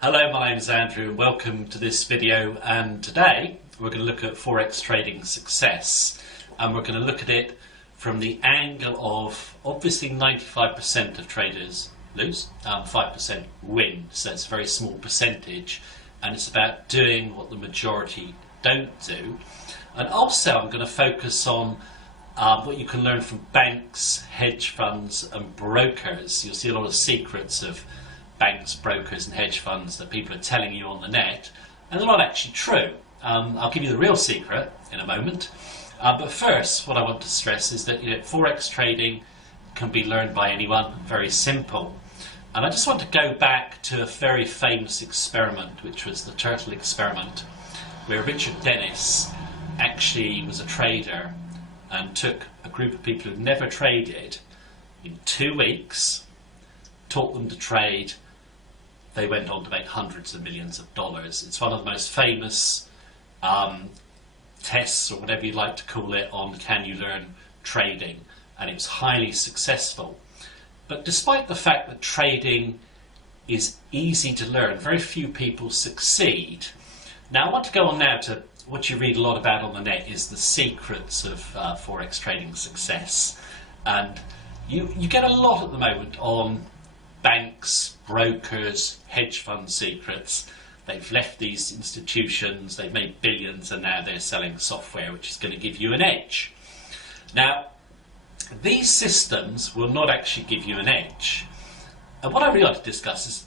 Hello, my name is Andrew and welcome to this video, and today we're going to look at Forex trading success, and we're going to look at it from the angle of obviously 95% of traders lose, 5% win, so it's a very small percentage, and it's about doing what the majority don't do. And also I'm going to focus on what you can learn from banks, hedge funds and brokers. You'll see a lot of secrets of banks, brokers and hedge funds that people are telling you on the net, and they're not actually true. I'll give you the real secret in a moment, but first what I want to stress is that Forex trading can be learned by anyone, very simple. And I just want to go back to a very famous experiment, which was the turtle experiment, where Richard Dennis actually was a trader and took a group of people who'd never traded in 2 weeks, taught them to trade. They went on to make hundreds of millions of dollars. It's one of the most famous tests, or whatever you like to call it, on can you learn trading, and it was highly successful. But despite the fact that trading is easy to learn, very few people succeed. Now I want to go on now to what you read a lot about on the net, is the secrets of Forex trading success. And you get a lot at the moment on banks, brokers, hedge fund secrets. They've left these institutions, they've made billions, and now they're selling software which is going to give you an edge. Now, these systems will not actually give you an edge. And what I really like to discuss is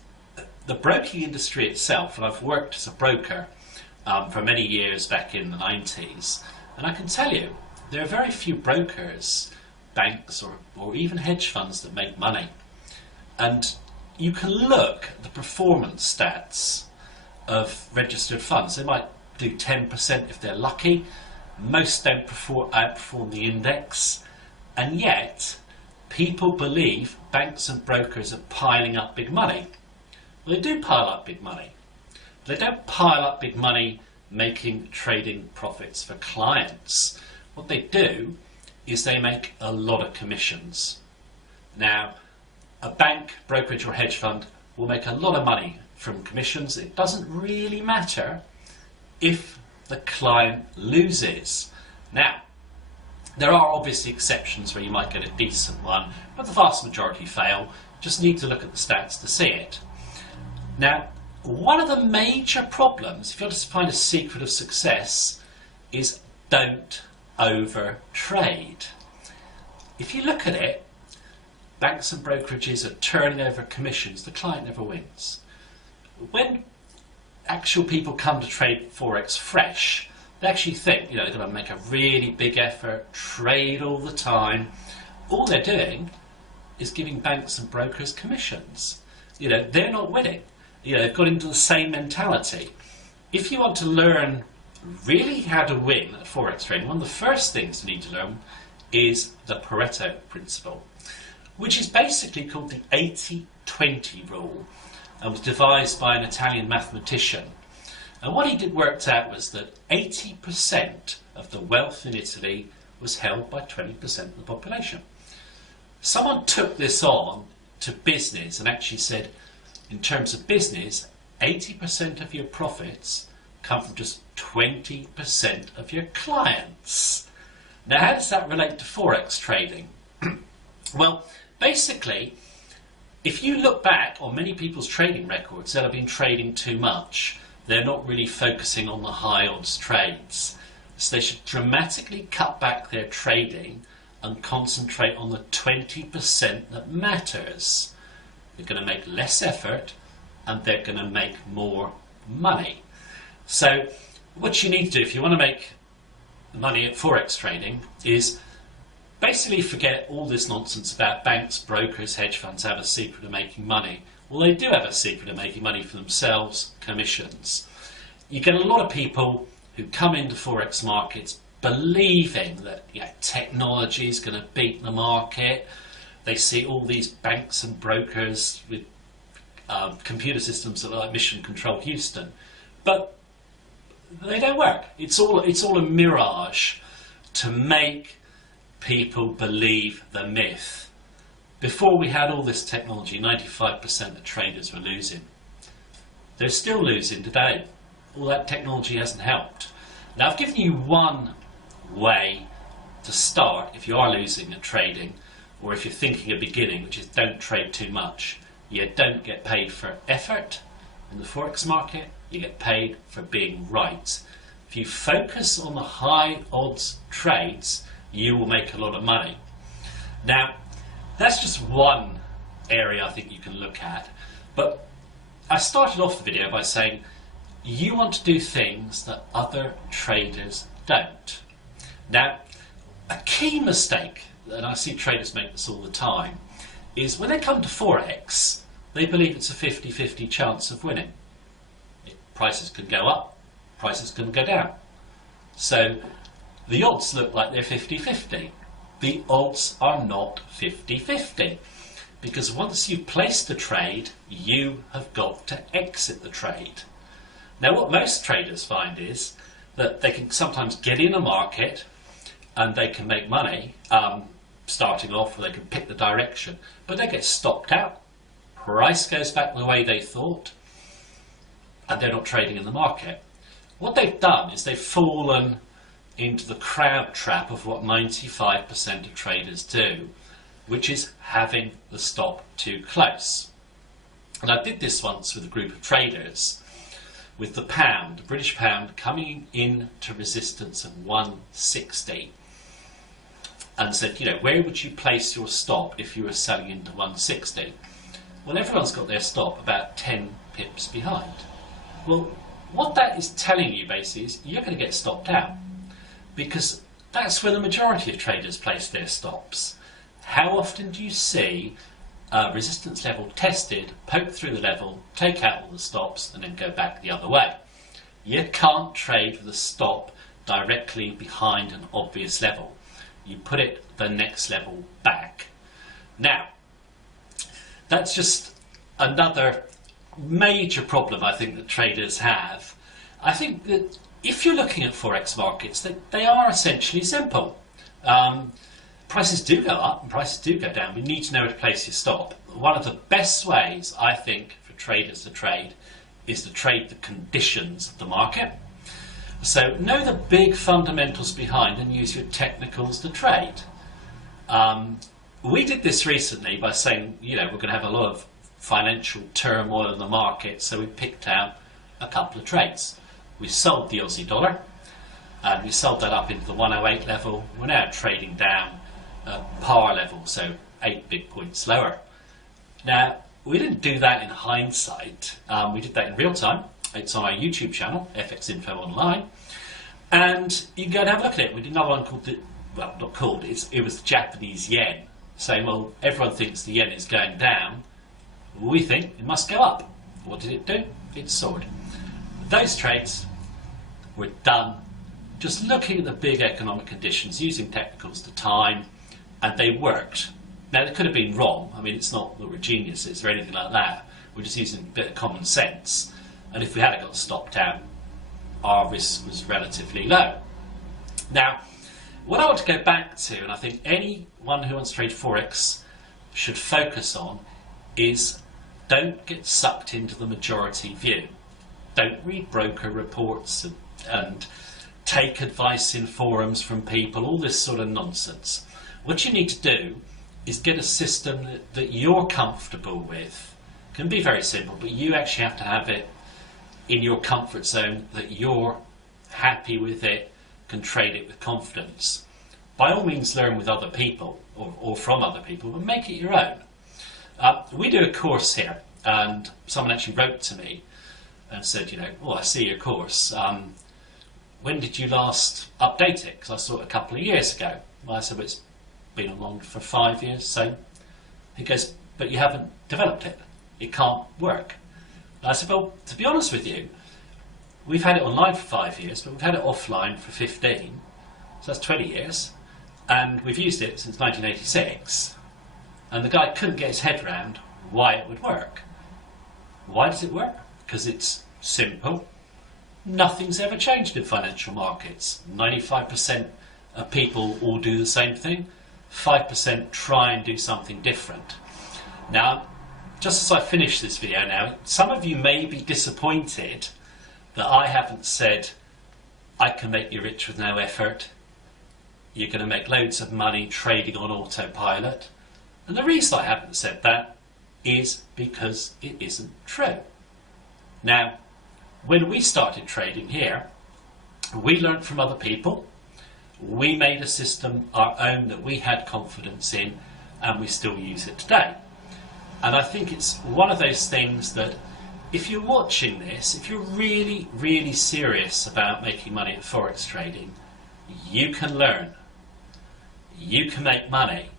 the broking industry itself. And I've worked as a broker for many years back in the 90s, and I can tell you there are very few brokers, banks or even hedge funds that make money. And you can look at the performance stats of registered funds. They might do 10% if they're lucky. Most don't outperform the index. And yet, people believe banks and brokers are piling up big money. Well, they do pile up big money. They don't pile up big money making trading profits for clients. What they do is they make a lot of commissions. Now, a bank, brokerage or hedge fund will make a lot of money from commissions. It doesn't really matter if the client loses. Now, there are obviously exceptions where you might get a decent one, but the vast majority fail. Just need to look at the stats to see it. Now, one of the major problems, if you want to find a secret of success, is don't over trade. If you look at it, banks and brokerages are turning over commissions. The client never wins. When actual people come to trade Forex fresh, they actually think, they're going to make a really big effort, trade all the time. All they're doing is giving banks and brokers commissions. They're not winning. They've got into the same mentality. If you want to learn really how to win at Forex trading, one of the first things you need to learn is the Pareto principle, which is basically called the 80-20 rule, and was devised by an Italian mathematician. And what he worked out was that 80% of the wealth in Italy was held by 20% of the population. Someone took this on to business and actually said, in terms of business, 80% of your profits come from just 20% of your clients. Now, how does that relate to Forex trading? Well, basically, if you look back on many people's trading records, they'll have been trading too much. They're not really focusing on the high odds trades. So they should dramatically cut back their trading and concentrate on the 20% that matters. They're going to make less effort and they're going to make more money. So what you need to do if you want to make money at Forex trading is basically forget all this nonsense about banks, brokers, hedge funds have a secret of making money. Well, they do have a secret of making money for themselves: commissions. You get a lot of people who come into Forex markets believing that technology is going to beat the market. They see all these banks and brokers with computer systems that are like Mission Control Houston, but they don't work. It's all a mirage to make people believe the myth. Before we had all this technology, 95% of traders were losing. They're still losing today. All that technology hasn't helped. Now I've given you one way to start if you are losing at trading, or if you're thinking of beginning, which is don't trade too much. You don't get paid for effort in the Forex market, you get paid for being right. If you focus on the high odds trades, you will make a lot of money. Now, that's just one area I think you can look at, but I started off the video by saying you want to do things that other traders don't. Now, a key mistake, and I see traders make this all the time, is when they come to Forex, they believe it's a 50-50 chance of winning. Prices can go up, prices can go down. So the odds look like they're 50-50. The odds are not 50-50, because once you've placed the trade, you have got to exit the trade. Now what most traders find is that they can sometimes get in a market and they can make money starting off, or they can pick the direction, but they get stopped out. Price goes back the way they thought, and they're not trading in the market. What they've done is they've fallen into the crowd trap of what 95% of traders do, which is having the stop too close. And I did this once with a group of traders with the pound, the British pound, coming into resistance of 160, and said, you know, where would you place your stop if you were selling into 160? Well, everyone's got their stop about 10 pips behind. Well, what that is telling you basically is you're going to get stopped out, because that's where the majority of traders place their stops. How often do you see a resistance level tested, poke through the level, take out all the stops, and then go back the other way? You can't trade with a stop directly behind an obvious level. You put it the next level back. Now, that's just another major problem I think that traders have. I think that if you're looking at Forex markets, they are essentially simple. Prices do go up and prices do go down. We need to know where to place your stop. One of the best ways, I think, for traders to trade is to trade the conditions of the market. So know the big fundamentals behind and use your technicals to trade. We did this recently by saying, you know, we're going to have a lot of financial turmoil in the market, so we picked out a couple of trades. We sold the Aussie dollar, and we sold that up into the 108 level. We're now trading down at par level, so 8 big points lower. Now, we didn't do that in hindsight. We did that in real time. It's on our YouTube channel, FX Info Online, and you can go and have a look at it. We did another one called, well, not called, it was the Japanese yen, saying, well, everyone thinks the yen is going down. We think it must go up. What did it do? It soared. Those trades were done just looking at the big economic conditions, using technicals to time, and they worked. Now, they could have been wrong. I mean, it's not that we're geniuses or anything like that. We're just using a bit of common sense. And if we had got stopped out, our risk was relatively low. Now, what I want to go back to, and I think anyone who wants to trade Forex should focus on, is don't get sucked into the majority view. Don't read broker reports and take advice in forums from people, all this sort of nonsense. What you need to do is get a system that you're comfortable with. It can be very simple, but you actually have to have it in your comfort zone, that you're happy with it, can trade it with confidence. By all means, learn with other people or from other people, but make it your own. We do a course here, and someone actually wrote to me and said, you know, oh, I see your course. When did you last update it? Because I saw it a couple of years ago. Well, I said, well, it's been along for 5 years. So he goes, but you haven't developed it. It can't work. And I said, well, to be honest with you, we've had it online for 5 years, but we've had it offline for 15. So that's 20 years. And we've used it since 1986. And the guy couldn't get his head around why it would work. Why does it work? Because it's simple. Nothing's ever changed in financial markets. 95% of people all do the same thing. 5% try and do something different. Now, just as I finish this video now, some of you may be disappointed that I haven't said I can make you rich with no effort. You're going to make loads of money trading on autopilot. And the reason I haven't said that is because it isn't true. Now, when we started trading here, we learned from other people. We made a system our own that we had confidence in, and we still use it today. And I think it's one of those things that if you're watching this, if you're really, really serious about making money at Forex trading, you can learn. You can make money.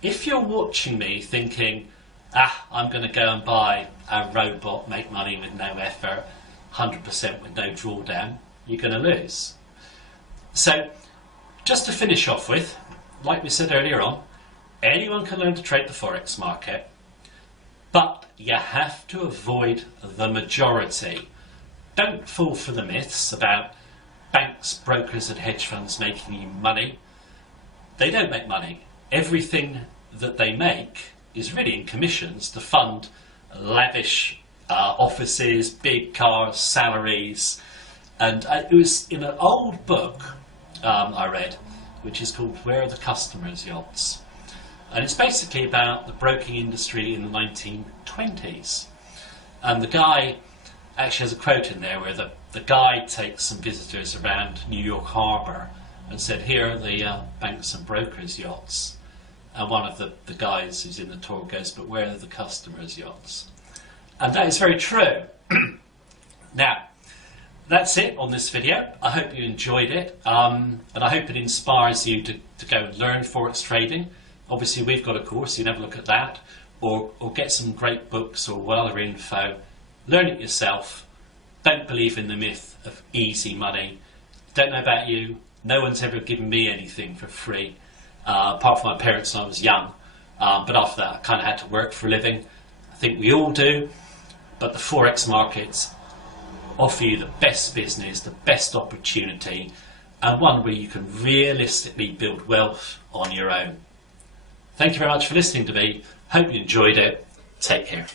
If you're watching me thinking, I'm going to go and buy a robot, make money with no effort, 100% with no drawdown, you're going to lose. So, just to finish off with, like we said earlier on, anyone can learn to trade the Forex market, but you have to avoid the majority. Don't fall for the myths about banks, brokers and hedge funds making you money. They don't make money. Everything that they make is really in commissions to fund lavish offices, big cars, salaries. And it was in an old book I read, which is called Where Are the Customers' Yachts? And it's basically about the broking industry in the 1920s. And the guy actually has a quote in there where the guide takes some visitors around New York Harbour and said, here are the banks and brokers' yachts. And one of the guys who's in the tour goes, but where are the customers' yachts? And that is very true. Now, that's it on this video. I hope you enjoyed it, and I hope it inspires you to go and learn Forex trading. Obviously, we've got a course, you can have a look at that, or get some great books or other info. Learn it yourself. Don't believe in the myth of easy money. Don't know about you, no one's ever given me anything for free, apart from my parents when I was young. But after that, I kind of had to work for a living. I think we all do, but the Forex markets offer you the best business, the best opportunity, and one where you can realistically build wealth on your own. Thank you very much for listening to me. Hope you enjoyed it. Take care.